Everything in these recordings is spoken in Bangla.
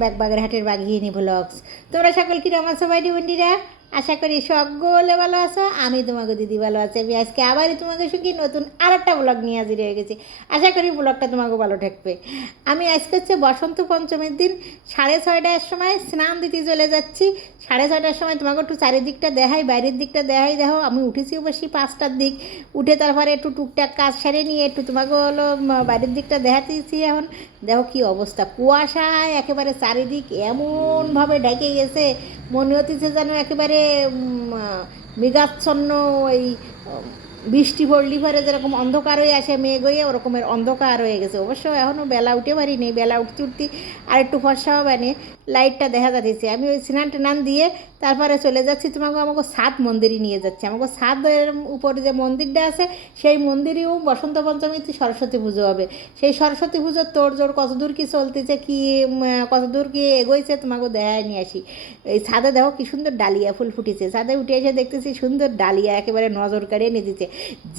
ব্যাক বাগেরহাটের বাঘিনী ব্লগস। তোমরা সকল কিরম আছো ভাই বন্ধুরা? আশা করি সকলে ভালো আছো। আমি তোমাকে দিদি ভালো আছি। আমি আজকে আবারই তোমাকে সঙ্গে নতুন আর একটা ব্লগ নিয়ে হাজির হয়ে গেছি। আশা করি ব্লগটা তোমাকে ভালো ঠেকবে। আমি আজকে হচ্ছে বসন্ত পঞ্চমীর দিন 6:30টার সময় স্নান দিতে চলে যাচ্ছি। 6:30টার সময় তোমাকে একটু চারিদিকটা দেখাই, বাইরের দিকটা দেখাই। দেখো আমি উঠেছি অবশ্যই 5টার দিক, উঠে তারপরে একটু টুকটাক কাজ সেরে নিয়ে একটু তোমাকে হলো বাইরের দিকটা দেখাতেছি। এখন দেখো কী অবস্থা, কুয়াশায় একেবারে চারিদিক এমনভাবে ঢেকে গেছে, মনে হতেছে যেন একেবারে মেঘাচ্ছন্ন ওই বৃষ্টি পড়লি পরে যেরকম অন্ধকার হয়ে আসে মেঘ হয়ে, ওরকমের অন্ধকার হয়ে গেছে। অবশ্য এখনও বেলা উঠে পারিনি, বেলা উঠতে উঠতে আর একটু ফর্সা বানিয়ে লাইটটা দেখা যাচ্ছে। আমি ওই স্নান টান দিয়ে তারপরে চলে যাচ্ছি আমাকে সাত মন্দিরই নিয়ে যাচ্ছে। আমাকে ছাদের উপরে যে মন্দিরটা আছে সেই মন্দিরেও বসন্ত পঞ্চমীতে সরস্বতী পুজো হবে। সেই সরস্বতী পুজোর তোড়জোড় কতদূর কী চলতেছে, কি কতদূর কি এগোইছে তোমাকে দেখায় নিয়ে আসি। এই ছাদে দেখো কী সুন্দর ডালিয়া ফুল ফুটেছে। ছাদে উঠে এসে দেখতেছি সুন্দর ডালিয়া একেবারে নজর কাড়িয়ে নিয়ে দিচ্ছে,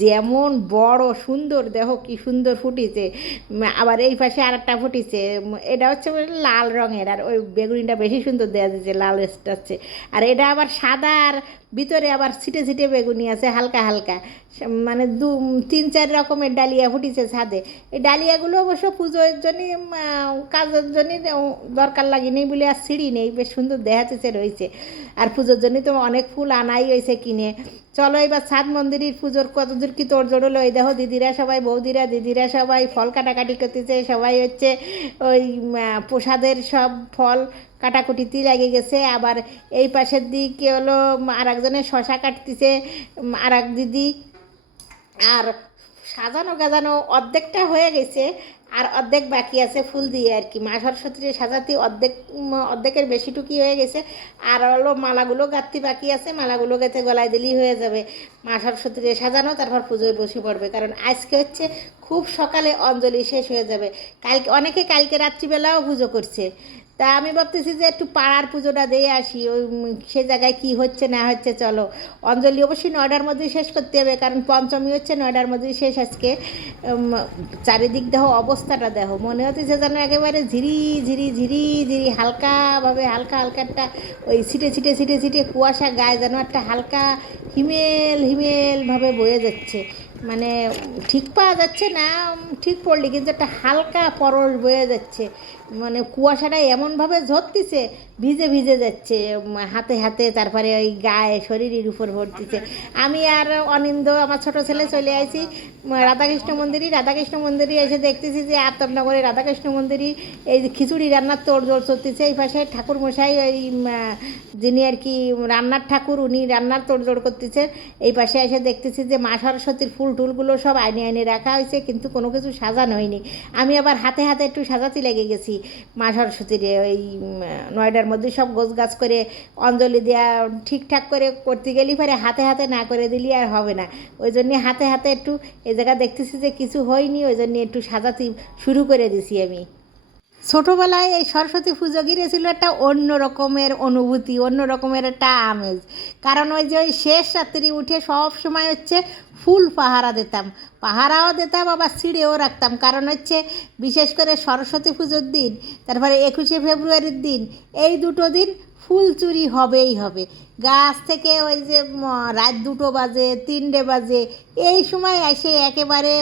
যেমন বড় সুন্দর, দেখো কি সুন্দর ফুটেছে। আবার এই পাশে আর একটা ফুটেছে, এটা হচ্ছে লাল রঙের, আর ওই বেগুনিটা বেশি সুন্দর দেওয়া দিচ্ছে, লাল হচ্ছে। আর এটা আবার সাদা, আর ভিতরে আবার ছিটে ছিটে বেগুনি আছে হালকা হালকা, মানে 3-4 রকমের ডালিয়া ফুটেছে ছাদে। এই ডালিয়াগুলো অবশ্য পুজোর জন্যই, কাজের জন্যই দরকার লাগেনি বলে আর সিঁড়ি নেই, বেশ সুন্দর দেখাচ্ছে রয়েছে। আর পুজোর জন্যই তো অনেক ফুল আনাই হয়েছে কিনে। চলো এবার ছাদ মন্দিরের পুজোর কতদূর কি তোড়জোড় হলো। এই দেখো দিদিরা সবাই, বৌদিরা দিদিরা সবাই ফল কাটাকাটি করতেছে। সবাই হচ্ছে ওই প্রসাদের সব ফল কাটাকুটিতে লেগে গেছে। আবার এই পাশের দিকে হলো আর একজনের শশা কাটতেছে আর এক দিদি। আর সাজানো গাজানো অর্ধেকটা হয়ে গেছে, আর অর্ধেক বাকি আছে ফুল দিয়ে আর কি। মা সরস্বতীর সাজাতে অর্ধেকের বেশিটুকুই হয়ে গেছে। আর হলো মালাগুলো গাঁথতে বাকি আছে, মালাগুলো গেঁথে গলায় দিলেই হয়ে যাবে মা সরস্বতীর সাজানো। তারপর পুজোয় বসে পড়বে, কারণ আজকে হচ্ছে খুব সকালে অঞ্জলি শেষ হয়ে যাবে। অনেকে কালকে রাত্রিবেলাও পুজো করছে। তা আমি ভাবতেছি যে একটু পাড়ার পুজোটা দিয়ে আসি, ওই সে জায়গায় কী হচ্ছে না হচ্ছে। চলো অঞ্জলি অবশ্যই 9টার মধ্যেই শেষ করতে হবে, কারণ পঞ্চমী হচ্ছে 9টার মধ্যেই শেষ আজকে। চারিদিক দেখো অবস্থাটা দেখো, মনে হচ্ছে যেন একেবারে ঝিরি ঝিরি ঝিরি ঝিরি হালকাভাবে হালকা একটা ওই ছিটে ছিটে ছিটে ছিটে কুয়াশা গায়ে যেন একটা হালকা হিমেল হিমেলভাবে বয়ে যাচ্ছে। মানে ঠিক পাওয়া যাচ্ছে না ঠিক পড়লি, কিন্তু একটা হালকা পরশ বয়ে যাচ্ছে। মানে কুয়াশাটা এমনভাবে ঝরতিছে, ভিজে ভিজে যাচ্ছে হাতে হাতে, তারপরে ওই গায়ে শরীরের উপর ভরতিছে। আমি আর অনিন্দ আমার ছোট ছেলে চলে আসি রাধাকৃষ্ণ মন্দিরে এসে দেখতেছি যে আফতাবনগরে রাধাকৃষ্ণ মন্দিরে এই খিচুড়ি রান্নার তোড়জোড় চলতেছে। এই পাশে ঠাকুর মশাই ওই যিনি আর কি রান্নার ঠাকুর, উনি রান্নার তোড়জোড় করতেছে। এই পাশে এসে দেখতেছি যে মা সরস্বতীর ফুল টুলগুলো সব আইনে আইনে রাখা হয়েছে, কিন্তু কোনো কিছু সাজানো হয়নি। আমি আবার হাতে হাতে একটু সাজাতে লেগে গেছি মা সরস্বতীর ওই 9টার মধ্যে সব গোছগাছ করে অঞ্জলি দেওয়া ঠিকঠাক করে করতে গেলেই পরে হাতে হাতে না করে দিলে আর হবে না। ওই জন্যে হাতে হাতে একটু এই জায়গা দেখতেছি যে কিছু হয়নি, ওই জন্যে একটু সাজাতে শুরু করে দিছি আমি। ছোটোবেলায় এই সরস্বতী পুজো গিয়েছিল একটা অন্য রকমের অনুভূতি, অন্য রকমের একটা আমেজ। কারণ ওই যে ওই শেষ রাত্রি উঠে সব সময় হচ্ছে ফুল পাহারা দিতাম, পাহারাও দিতাম, আবার ছিঁড়েও রাখতাম। কারণ হচ্ছে বিশেষ করে সরস্বতী পুজোর দিন, তারপরে 21শে ফেব্রুয়ারির দিন, এই দুটো দিন ফুল চুরি হবেই হবে। গাছ থেকে ওই যে রাত 2টো বাজে 3টে বাজে এই সময় এসে একেবারে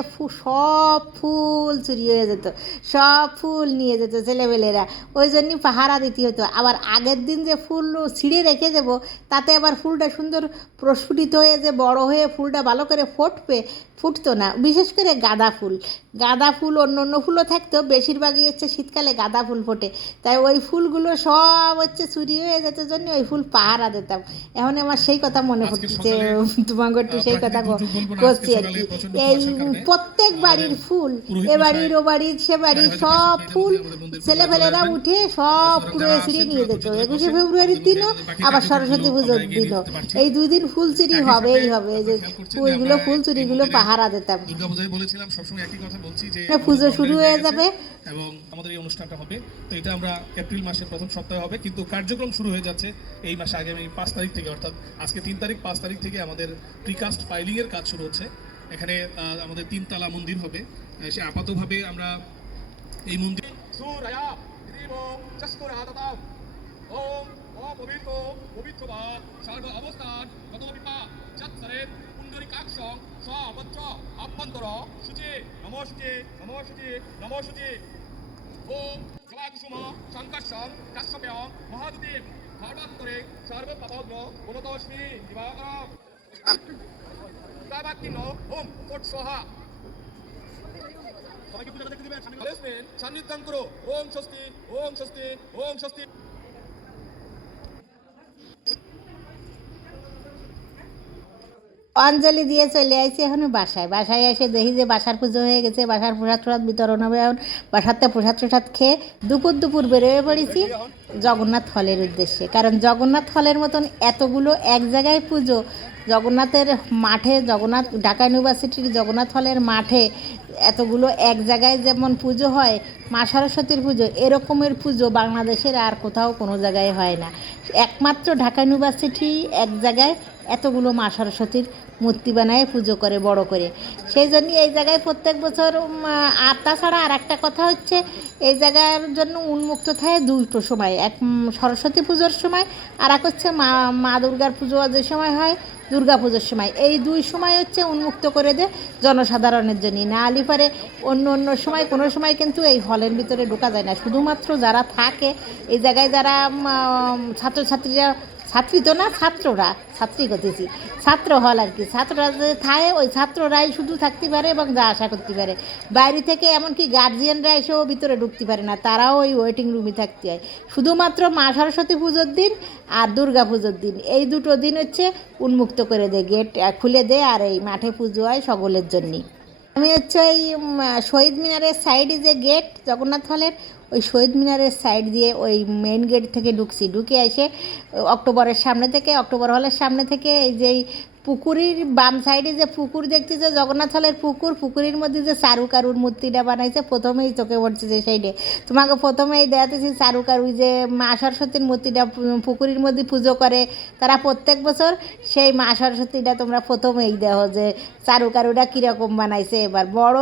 সব ফুল চুরি হয়ে যেত, সব ফুল নিয়ে যেত ছেলেমেয়েরা। ওই জন্যই পাহারা দিতে হতো। আবার আগের দিন যে ফুল ছিঁড়ে রেখে দেবো, তাতে আবার ফুলটা সুন্দর প্রস্ফুটিত হয়ে যে বড় হয়ে ফুলটা ভালো করে ফুটতো না। বিশেষ করে গাঁদা ফুল অন্য ফুলও থাকতো, বেশিরভাগই হচ্ছে শীতকালে গাঁদা ফুল ফোটে। তাই ওই ফুলগুলো সব হচ্ছে চুরি হয়ে যেত, জন্য ওই ফুল পাহারা দিতাম। এখন আমার সেই কথা মনে পড়ছে, তোমাকে একটু সেই কথা করছি আর কি। এই প্রত্যেক বাড়ির ফুল, এ বাড়ির ও বাড়ির সে বাড়ির সব ফুল ছেলেফেলেরা উঠে সব কুড়িয়ে ছিঁড়ে নিয়ে যেত। 21শে ফেব্রুয়ারির দিনও আবার সরস্বতী পুজোর দিনও, এই 2 দিন ফুল চুরি হবেই হবে। এই যে ফুল চুরিগুলো পাহারা দিতাম। বলেছিলাম সবসময় একই কথা বলছি যে পুজো শুরু হয়ে যাবে এবং আমাদের এই অনুষ্ঠানটা হবে। তো এটা আমরা এপ্রিল মাসের প্রথম সপ্তাহে হবে, কিন্তু কার্যক্রম শুরু হয়ে যাচ্ছে এই মাসে আগামী 5 তারিখ থেকে, অর্থাৎ আজকে 3 তারিখ, 5 তারিখ থেকে আমাদের প্রিকাস্ট পাইলিং এর কাজ শুরু হচ্ছে। এখানে আমাদের 3 তলা মন্দির হবে। সে আপাতভাবে আমরা এই মন্দির এবং চস্তুরাদাতাম ওম অপবিত্র পবিত্র বা সর্ব অবস্থান গতবিপা যৎসরে পুণ্ডরিকাক্ষং সবচ্চ আভ্যন্তর শুচি নমস্তে নমস্তে নমস্তে ওম জলাকুসুম সংকর্ষণ কাশ্যপ্যং মহাদুতিম সর্বান্তরে সর্বপাবগ্র গুণতস্মি দিবাকরম তাবাক্কিন্ন ওম তৎ সোহা সবাইকে পূজাটা দেখতে দিবেন সান্নিধ্যান করো ওম স্বস্তি ওম স্বস্তি ওম স্বস্তি অঞ্জলি দিয়ে চলে আসছি এখনো বাসায় এসে দেখি যে বাসার পুজো হয়ে গেছে, বাসার প্রসাদ টসাদ বিতরণ হবে। এখন বাসাতে প্রসাদ টসাদ খেয়ে দুপুর বেরোয় পড়েছি জগন্নাথ হলের উদ্দেশ্যে। কারণ জগন্নাথ হলের মতন এতগুলো এক জায়গায় পুজো, জগন্নাথের মাঠে, জগন্নাথ ঢাকা ইউনিভার্সিটির জগন্নাথ হলের মাঠে এতগুলো এক জায়গায় যেমন পুজো হয়, মা সরস্বতীর পুজো, এরকমের পুজো বাংলাদেশের আর কোথাও কোনো জায়গায় হয় না। একমাত্র ঢাকা ইউনিভার্সিটি এক জায়গায় এতগুলো মা সরস্বতীর মূর্তি বানায় পুজো করে বড় করে। সেই জন্যই এই জায়গায় প্রত্যেক বছর। আর তাছাড়া আর একটা কথা হচ্ছে, এই জায়গার জন্য উন্মুক্ত থাকে দুটো সময়, এক সরস্বতী পুজোর সময়, আর এক হচ্ছে মা দুর্গার পুজো যে সময় হয়, দুর্গা পুজোর সময়। এই দুই সময় হচ্ছে উন্মুক্ত করে দেয় জনসাধারণের জন্য। না হলে পরে অন্য সময় কোনো সময় কিন্তু এই হলের ভিতরে ঢোকা যায় না। শুধুমাত্র যারা থাকে এই জায়গায়, যারা ছাত্রছাত্রীরা, ছাত্রী তো না, ছাত্রী করতেছি, ছাত্র হল আর কি, ছাত্ররা যে থাকে ওই ছাত্ররাই শুধু থাকতে পারে এবং যা আশা করতে পারে। বাইরে থেকে এমনকি গার্জিয়ানরা এসেও ভিতরে ঢুকতে পারে না, তারাও ওই ওয়েটিং রুমে থাকতে হয়। শুধুমাত্র মা সরস্বতী পুজোর দিন আর দুর্গা পুজোর দিন, এই দুটো দিন হচ্ছে উন্মুক্ত করে দেয়, গেট খুলে দেয়, আর এই মাঠে পুজো হয় সকলের জন্যই। আমি হচ্ছে ওই শহীদ মিনারের সাইডে যে গেট জগন্নাথ হলের, ওই শহীদ মিনারের সাইড দিয়ে ওই মেইন গেট থেকে ঢুকে এসে অক্টোবর হলের সামনে থেকে এই যে পুকুরির বাম সাইডে যে পুকুর দেখতেছে জগন্নাথ হলের পুকুরের মধ্যে যে চারুকারুর মূর্তিটা বানাইছে, প্রথমেই চোখে পড়ছে যে সাইডে তোমাকে প্রথমেই দেখাতেছি চারুকারু, যে মা সরস্বতীর মূর্তিটা পুকুরের মধ্যে পুজো করে তারা প্রত্যেক বছর, সেই মা সরস্বতীটা তোমরা প্রথমেই দেখো যে চারুকারুটা কীরকম বানাইছে। এবার বড়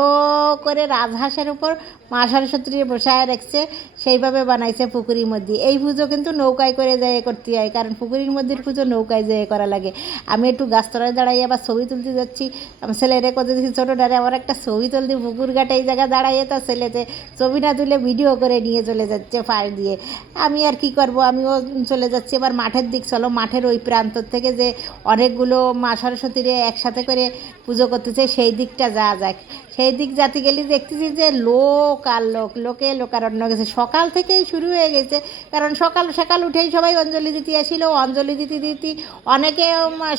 করে রাজহাঁসের উপর মা সরস্বতীর বসায় রাখছে, সেইভাবে বানাইছে পুকুরের মধ্যে। এই পুজো কিন্তু নৌকায় করে যেয়ে করতে হয়, কারণ পুকুরের মধ্যে পুজো নৌকায় যেয়ে করা লাগে। আমি একটু গাছতলায় দাঁড়াই আবার ছবি তুলতে যাচ্ছি, আমার ছেলেরে কথা দিচ্ছি ছোটোটারে আমার একটা ছবি তুলতে, পুকুর ঘাটে এই জায়গায় দাঁড়াইয়ে তার ছেলেতে ছবি না তুলে ভিডিও করে নিয়ে চলে যাচ্ছে পাশ দিয়ে। আমি আর কি করব, আমিও চলে যাচ্ছি এবার মাঠের দিক। চলো মাঠের ওই প্রান্ত থেকে যে অনেকগুলো মা সরস্বতীরে একসাথে করে পুজো করতেছে সেই দিকটা যাওয়া যাক। সেই দিক যাতে গেলে দেখতেছি যে লোক আর লোকে লোকারণ্য গেছে, সকাল থেকেই শুরু হয়ে গেছে। কারণ সকাল উঠেই সবাই অঞ্জলি দিতে আসিল, অঞ্জলি দিতে অনেকে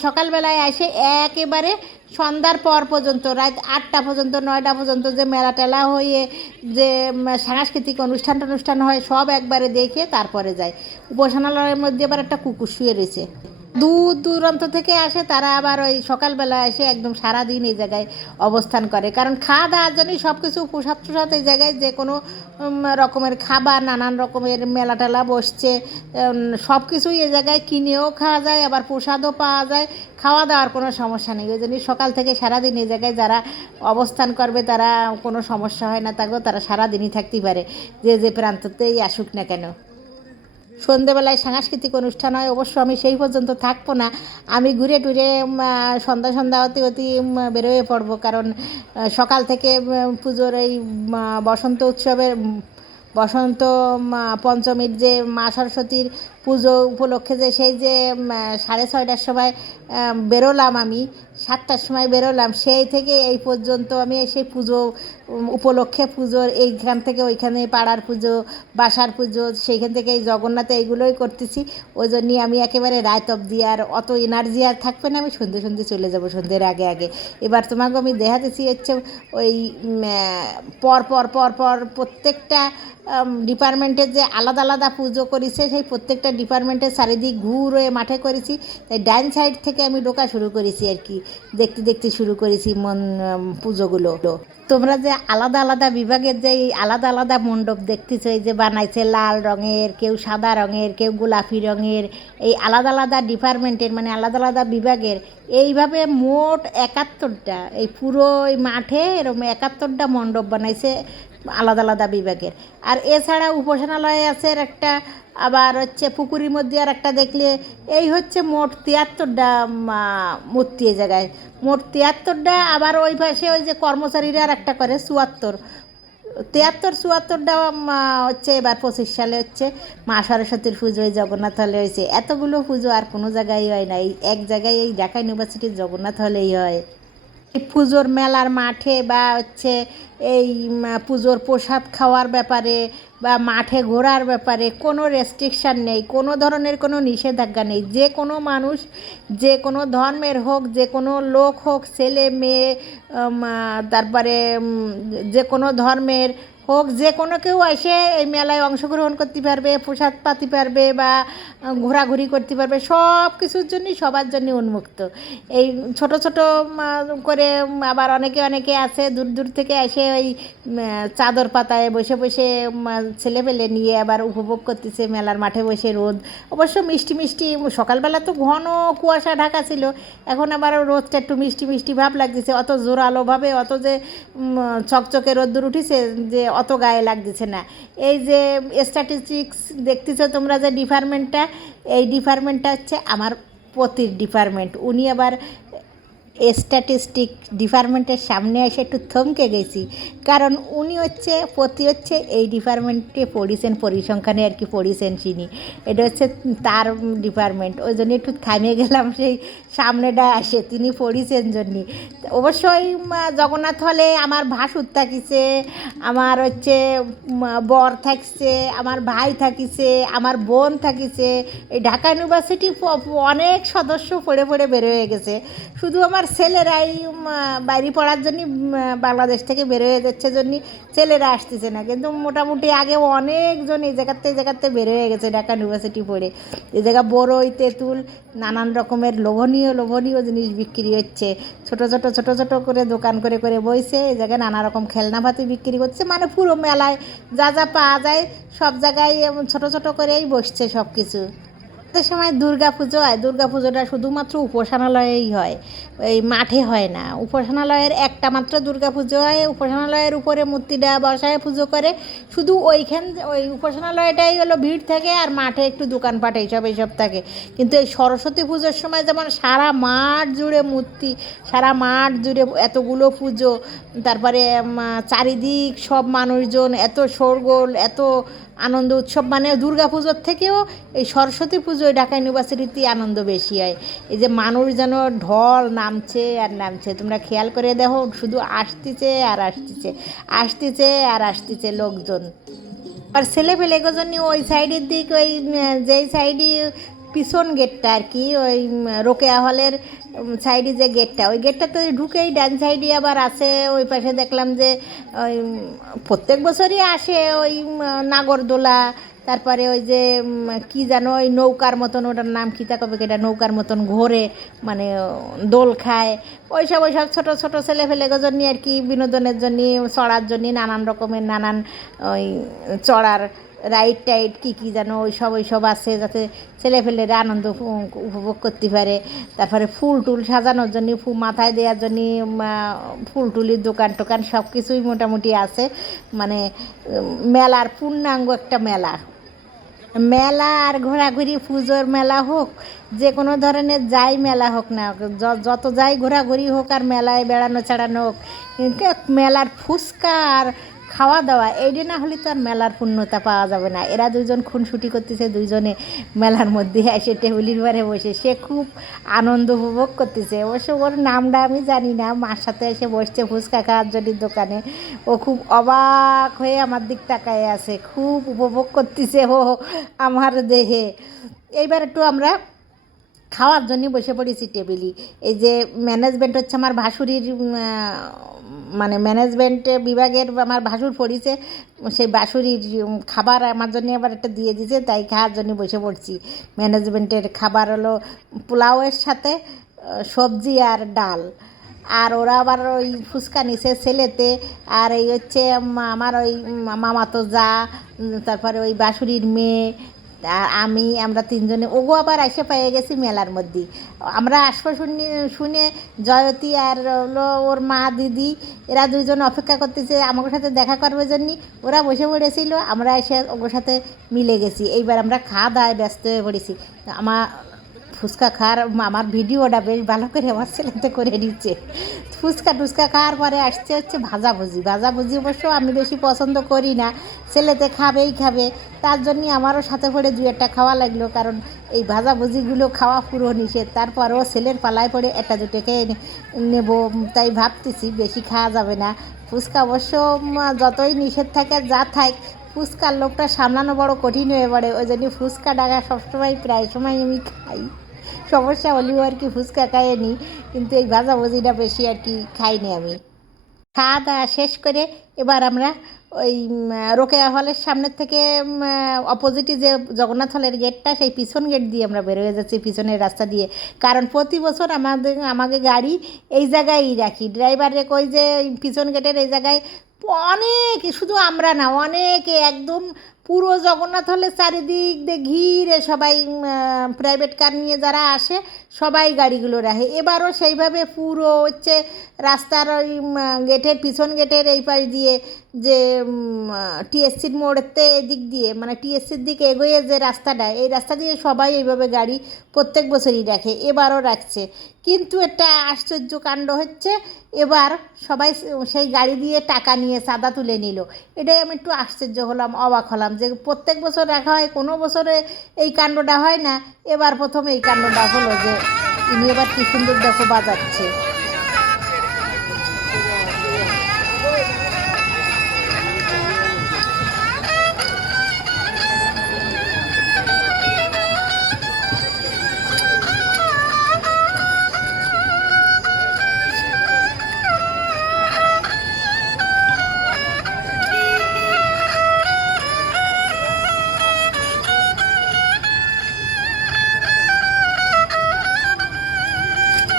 সকালবেলায় আসে একেবারে সন্ধ্যার পর পর্যন্ত, রাত 8টা পর্যন্ত 9টা পর্যন্ত যে মেলা টেলা হয়ে যে সাংস্কৃতিক অনুষ্ঠান হয় সব একবারে দেখে তারপরে যায়। উপাসনালয়ের মধ্যে আবার একটা কুকুর শুয়ে রয়েছে, দূর দূরান্ত থেকে আসে তারা, আবার ওই সকালবেলা এসে একদম সারাদিন এই জায়গায় অবস্থান করে। কারণ খাওয়া দাওয়ার জন্যই সব কিছু প্রসাদ এই জায়গায় যে কোনো রকমের খাবার, নানান রকমের মেলা টেলা বসছে, সব কিছুই এই জায়গায় কিনেও খাওয়া যায়, আবার প্রসাদও পাওয়া যায়, খাওয়া দাওয়ার কোনো সমস্যা নেই। ওই জন্যই সকাল থেকে সারাদিন এই জায়গায় যারা অবস্থান করবে তারা কোনো সমস্যা হয় না, তারা সারাদিনই থাকতে পারে, যে প্রান্ততেই আসুক না কেন। সন্ধেবেলায় সাংস্কৃতিক অনুষ্ঠান হয়, অবশ্য আমি সেই পর্যন্ত থাকবো না, আমি ঘুরে টুরে সন্ধ্যা হতে বেরোয়ে পড়বো। কারণ সকাল থেকে পুজোর এই বসন্ত পঞ্চমীর যে মা সরস্বতীর পুজো উপলক্ষে যে সেই যে 6:30টার সময় বেরোলাম, আমি 7টার সময় বেরোলাম, সেই থেকে এই পর্যন্ত আমি সেই পুজো উপলক্ষে পুজোর এইখান থেকে ওইখানে পাড়ার পুজো, বাসার পুজো, সেইখান থেকে এই জগন্নাথে এইগুলোই করতেছি। ওই জন্যই আমি একেবারে রাত অবধি আর অত এনার্জি আর থাকবে না, আমি সন্ধে চলে যাব, সন্ধ্যের আগে। এবার তোমাকে আমি দেখাতেছি হচ্ছে ওই পর প্রত্যেকটা ডিপার্টমেন্টের যে আলাদা পুজো করেছে, সেই প্রত্যেকটা ডিপার্টমেন্টের চারিদিক ঘুরে মাঠে করেছি। তাই ডাইন সাইড থেকে আমি ঢোকা শুরু করেছি আর কি, দেখতে শুরু করেছি পুজোগুলো। তোমরা যে আলাদা বিভাগের যে আলাদা মণ্ডপ দেখতেছো, এই যে বানাইছে লাল রঙের, কেউ সাদা রঙের, কেউ গোলাপি রঙের, এই আলাদা ডিপার্টমেন্টের মানে আলাদা বিভাগের, এইভাবে মোট 71টা, এই পুরো এই মাঠে এরকম 71টা মণ্ডপ বানাইছে আলাদা আলাদা বিভাগের। আর এছাড়া উপাসনালয়ে আছে আর একটা, আবার হচ্ছে পুকুরের মধ্যে আর একটা দেখলে, এই হচ্ছে মোট 73টা মূর্তি এই জায়গায়, মোট 73টা। আবার ওই পাশে ওই যে কর্মচারীরা আর একটা করে 74 হচ্ছে এবার 25 সালে হচ্ছে মা সরস্বতীর পুজো ওই জগন্নাথ হলে হয়েছে। এতগুলো পুজো আর কোনো জায়গায় হয় না, এই এক জায়গায় এই ঢাকা ইউনিভার্সিটির জগন্নাথ হলেই হয়। এই পুজোর মেলার মাঠে বা হচ্ছে এই পুজোর প্রসাদ খাওয়ার ব্যাপারে বা মাঠে ঘোরার ব্যাপারে কোনো রেস্ট্রিকশান নেই, কোনো ধরনের কোনো নিষেধাজ্ঞা নেই। যে কোনো মানুষ, যে কোনো ধর্মের হোক, যে কোনো লোক হোক, ছেলে মেয়ে, তারপরে যে কোনো ধর্মের হোক, যে কোনো কেউ এসে এই মেলায় অংশগ্রহণ করতে পারবে, প্রসাদ পাতে পারবে বা ঘোরাঘুরি করতে পারবে, সব কিছুর জন্যই সবার জন্য উন্মুক্ত। এই ছোট ছোট করে আবার অনেকে অনেকে আছে দূর দূর থেকে এসে ওই চাদর পাতায় বসে বসে ছেলেপেলে নিয়ে আবার উপভোগ করতেছে মেলার মাঠে বসে রোদ। অবশ্য মিষ্টি মিষ্টি, সকালবেলা তো ঘন কুয়াশা ঢাকা ছিল, এখন আবার রোদটা একটু মিষ্টি মিষ্টি ভাব লাগতেছে, অত জোরালোভাবে অত যে চকচকে রোদ্দুর উঠেছে যে অত গায়ে লাগতেছে না। এই যে স্ট্যাটিস্টিক্স দেখতেছো তোমরা যে ডিপার্টমেন্টটা, এই ডিপার্টমেন্টটা হচ্ছে আমার পতির ডিপার্টমেন্ট। উনি আবার স্ট্যাটিস্টিক ডিপার্টমেন্টের সামনে এসে একটু থমকে গেছি, কারণ উনি হচ্ছে পতি হচ্ছে এই ডিপার্টমেন্টে পড়িয়েছেন, পরিসংখ্যানে আর কি পড়িয়েছেন তিনি, এটা হচ্ছে তার ডিপার্টমেন্ট, ওই জন্য একটু থামে গেলাম সেই সামনেটা আসে তিনি পড়িয়েছেন জন্যে। অবশ্যই জগন্নাথ হলে আমার ভাসুর থাকিছে, আমার হচ্ছে বর থাকছে, আমার ভাই থাকিছে, আমার বোন থাকিছে। এই ঢাকা ইউনিভার্সিটি অনেক সদস্য পড়ে পড়ে বের হয়ে গেছে, শুধু আমার ছেলেরাই বাইরে পড়ার জন্য বাংলাদেশ থেকে বের হয়ে যাচ্ছে জন্য ছেলেরা আসতেছে না, কিন্তু মোটামুটি আগে অনেকজন এই জায়গাতে বের হয়ে গেছে ঢাকা ইউনিভার্সিটি পড়ে। এই জায়গা বড়ই, তেঁতুল, নানান রকমের লোভনীয় জিনিস বিক্রি হচ্ছে, ছোট ছোট করে দোকান করে করে বইছে। এই জায়গায় নানা রকম খেলনাপাতি বিক্রি করছে, মানে পুরো মেলায় যা যা পাওয়া যায় সব জায়গায় ছোট ছোট করেই বসছে সব কিছু। সময় দুর্গা পুজো হয়, দুর্গা পুজোটা শুধুমাত্র উপাসনালয়েই হয়, এই মাঠে হয় না। উপাসনালয়ের একটা মাত্র দুর্গা পুজো হয়, উপাসনালয়ের উপরে মূর্তিটা বসায় পুজো করে, শুধু ওই উপাসনালয়টাই হলো ভিড় থাকে, আর মাঠে একটু দোকানপাট এইসব থাকে। কিন্তু এই সরস্বতী পুজোর সময় যেমন সারা মাঠ জুড়ে মূর্তি, সারা মাঠ জুড়ে এতগুলো পুজো, তারপরে চারিদিক সব মানুষজন, এত শোরগোল, এত আনন্দ উৎসব, মানে দুর্গা পুজোর থেকেও এই সরস্বতী পুজোয় ঢাকা ইউনিভার্সিটিতে আনন্দ বেশি হয়। এই যে মানুষ যেন ঢল নামছে আর নামছে, তোমরা খেয়াল করে দেখো, শুধু আসতেছে লোকজন। আর ছেলেপেলেগো জন্য ওই সাইডের দিক, ওই যেই সাইডে পিছন গেটটা আর কি, ওই রোকেয়া হলের সাইডে যে গেটটা, ওই গেটটাতে ঢুকেই ডান সাইডে আবার আছে, ওই পাশে দেখলাম যে ওই প্রত্যেক বছরই আসে ওই নাগরদোলা, তারপরে ওই যে কি জানো ওই নৌকার মতন, ওটার নাম কী তা কবে, এটা নৌকার মতন ঘোরে, মানে দোল খায়, ওইসব ছোটো ছোটো ছেলেপেলেগোর জন্য আর কি, বিনোদনের জন্য, চড়ার জন্য নানান রকমের নানান ওই চড়ার রাইড টাইড কী যেন ওইসব আছে, যাতে ছেলেপেলেরা আনন্দ উপভোগ করতে পারে। তারপরে ফুল টুল সাজানোর জন্য, মাথায় দেওয়ার জন্য ফুল টুলির দোকান টোকান সব কিছুই মোটামুটি আছে। মানে মেলার পূর্ণাঙ্গ একটা মেলা আর ঘোরাঘুরি, পুজোর মেলা হোক, যে কোনো ধরনের যাই মেলা হোক না, যত যাই ঘোরাঘুরি হোক আর মেলায় বেড়ানো ছাড়ানো হোক, কিন্তু মেলার ফুচকা আর খাওয়া দাওয়া এইটা না হলে তো আর মেলার পূর্ণতা পাওয়া যাবে না। এরা দুজন খুনসুটি করতেছে, দুইজনে মেলার মধ্যে এসে টেবিলের বারে বসে, সে খুব আনন্দ উপভোগ করতেছে। অবশ্য ওর নামটা আমি জানি না, মার সাথে এসে বসছে ফুচকা খাওয়ার জন্য দোকানে, ও খুব অবাক হয়ে আমার দিক তাকায় আছে, খুব উপভোগ করতেছে ও আমার দেহে। এইবার একটু আমরা খাওয়ার জন্য বসে পড়েছি টেবিলে। এই যে ম্যানেজমেন্ট হচ্ছে আমার ভাসুরির, মানে ম্যানেজমেন্ট বিভাগের আমার ভাসুর পড়িছে, সেই বাসুরির খাবার আমার জন্য আবার একটা দিয়ে দিয়েছে, তাই খাওয়ার জন্য বসে পড়ছি। ম্যানেজমেন্টের খাবার হলো পোলাওয়ের সাথে সবজি আর ডাল, আর ওরা আবার ওই ফুচকা নিছে ছেলেতে, আর এই হচ্ছে আমার ওই মামাতো যা, তারপরে ওই বাসুরির মেয়ে, আর আমরা তিনজনে ওগো আবার এসে পেয়ে গেছি মেলার মধ্যেই। আমরা আসবো শুনে জয়তী আর হলো ওর মা দিদি এরা দুইজন অপেক্ষা করতেছে আমার সাথে দেখা করবে জন্যে। ওরা বসে পড়েছিল, আমরা এসে ওর সাথে মিলে গেছি। এইবার আমরা খাওয়া দাওয়ায় ব্যস্ত হয়ে পড়েছি। আমার ফুচকা খাওয়ার আমার ভিডিওটা বেশ ভালো করে আমার ছেলেতে করে নিচ্ছে। ফুচকা টুচকা খাওয়ার পরে আসছে হচ্ছে ভাজাভুজি অবশ্য আমি বেশি পছন্দ করি না, ছেলেতে খাবেই খাবে, তার জন্যই আমারও সাথে করে দু একটা খাওয়া লাগলো, কারণ এই ভাজাভুজিগুলো খাওয়া পুরো নিষেধ। তারপরও ছেলের পালায় পড়ে একটা দুটো খেয়ে নেবো, তাই ভাবতেছি বেশি খাওয়া যাবে না। ফুচকা অবশ্য যতই নিষেধ থাকে যা থাক, ফুচকার লোকটা সামলানো বড় কঠিন হয়ে পড়ে, ওই জন্য ফুচকা ডাকা সবসময় প্রায় সময় আমি খাই। সমস্যা হলেও আর কি ফুচকা খাইয়ে নিই, কিন্তু এই ভাজাভুজিটা বেশি আর কি খাইনি আমি। খাওয়া দাওয়া শেষ করে এবার আমরা ওই রোকেয়া হলের সামনের থেকে অপোজিটে যে জগন্নাথ হলের গেটটা, সেই পিছন গেট দিয়ে আমরা বের হয়ে যাচ্ছি, পিছনের রাস্তা দিয়ে। কারণ প্রতি বছর আমাকে গাড়ি এই জায়গায়ই রাখি, ড্রাইভারে কই যে পিছন গেটের এই জায়গায় অনেক, শুধু আমরা না, অনেকে একদম পুরো জগন্নাথ হলের চারিদিক দিয়ে ঘিরে সবাই প্রাইভেট কার নিয়ে যারা আসে সবাই গাড়িগুলো রাখে। এবারও সেইভাবে পুরো হচ্ছে রাস্তার ওই গেটের পিছন গেটের এই পাশ দিয়ে যে টিএসসির মোড়তে এদিক দিয়ে, মানে টিএসসির দিকে এগোয়ে যে রাস্তাটা, এই রাস্তা দিয়ে সবাই এইভাবে গাড়ি প্রত্যেক বছরই রাখে, এবারও রাখছে। কিন্তু একটা আশ্চর্য কাণ্ড হচ্ছে, এবার সবাই সেই গাড়ি দিয়ে টাকা নিয়ে চাঁদা তুলে নিল। এটাই আমি একটু আশ্চর্য হলাম, অবাক হলাম যে প্রত্যেক বছর রাখা হয়, কোনো বছরে এই কাণ্ডটা হয় না, এবার প্রথম এই কাণ্ডটা হলো যে ইনি এবার কী সুন্দর দেখো বাজাচ্ছে।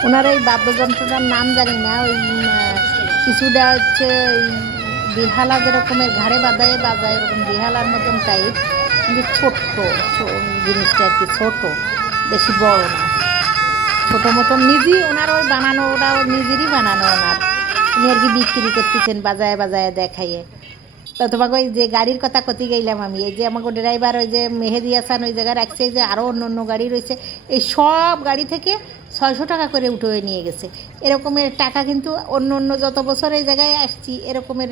ওনার এই বাদ্যযন্ত্রটার নাম জানি না, ওই কিছুটা হচ্ছে ওই বেহালা যেরকমের ঘাড়ে বাজায় এরকম বেহালার মতন টাইপ, কিন্তু ছোট্ট জিনিসটা আর কি, ছোটো, বেশি বড় না, ছোটো মতন। নিজেই ওনার ওই বানানো, ওরা ওর নিজেরই বানানো ওনার, উনি আর কি বিক্রি করতেছেন বাজায় দেখাইয়ে। তো তোমাকে ওই যে গাড়ির কথা কতি গেলাম আমি, এই যে আমাকে ড্রাইভার ওই যে মেহেদি হাসান ওই জায়গায় রাখছে, যে আরও অন্য গাড়ি রয়েছে, এই সব গাড়ি থেকে 600 টাকা করে উঠে নিয়ে গেছে। এরকমের টাকা কিন্তু অন্য যত বছর এই জায়গায় আসছি এরকমের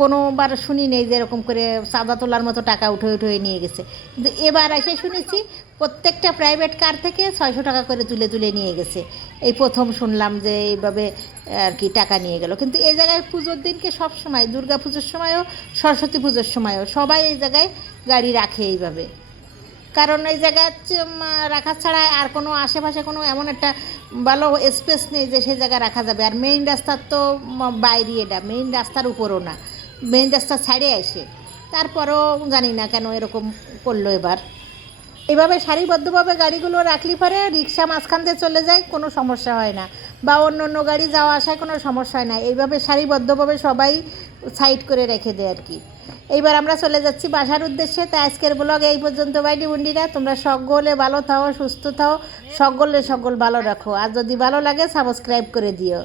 কোনোবার শুনি নেই যে এরকম করে চাঁদা তোলার মতো টাকা উঠে নিয়ে গেছে। কিন্তু এবার এসে শুনেছি প্রত্যেকটা প্রাইভেট কার থেকে 600 টাকা করে তুলে নিয়ে গেছে। এই প্রথম শুনলাম যে এইভাবে আর কি টাকা নিয়ে গেল। কিন্তু এই জায়গায় পুজোর দিনকে সব সময়, দুর্গা পুজোর সময়ও সরস্বতী পুজোর সময়ও সবাই এই জায়গায় গাড়ি রাখে এইভাবে, কারণ এই জায়গায় রাখা ছাড়া আর কোনো আশেপাশে কোনো এমন একটা ভালো স্পেস নেই যে সেই জায়গায় রাখা যাবে। আর মেইন রাস্তার তো বাইরে, এটা মেইন রাস্তার উপরও না, মেইন রাস্তার সাইডে আসে। তারপরেও জানি না কেন এরকম করলো এবার। এইভাবে সারিবদ্ধভাবে গাড়িগুলো রাখলে পরে রিক্সা মাঝখান দিয়ে চলে যায়, কোনো সমস্যা হয় না, বা অন্য গাড়ি যাওয়া আসায় কোনো সমস্যা হয় না। এইভাবে সারিবদ্ধভাবে সবাই সাইড করে রেখে দেয় আর কি। এইবার আমরা চলে যাচ্ছি বাসার উদ্দেশ্যে। তাই আজকের ব্লগ এই পর্যন্ত। বাইটি বন্ডিরা, তোমরা সকলে ভালো থাও, সুস্থ থাও, সকল ভালো রাখো। আর যদি ভালো লাগে সাবস্ক্রাইব করে দিও।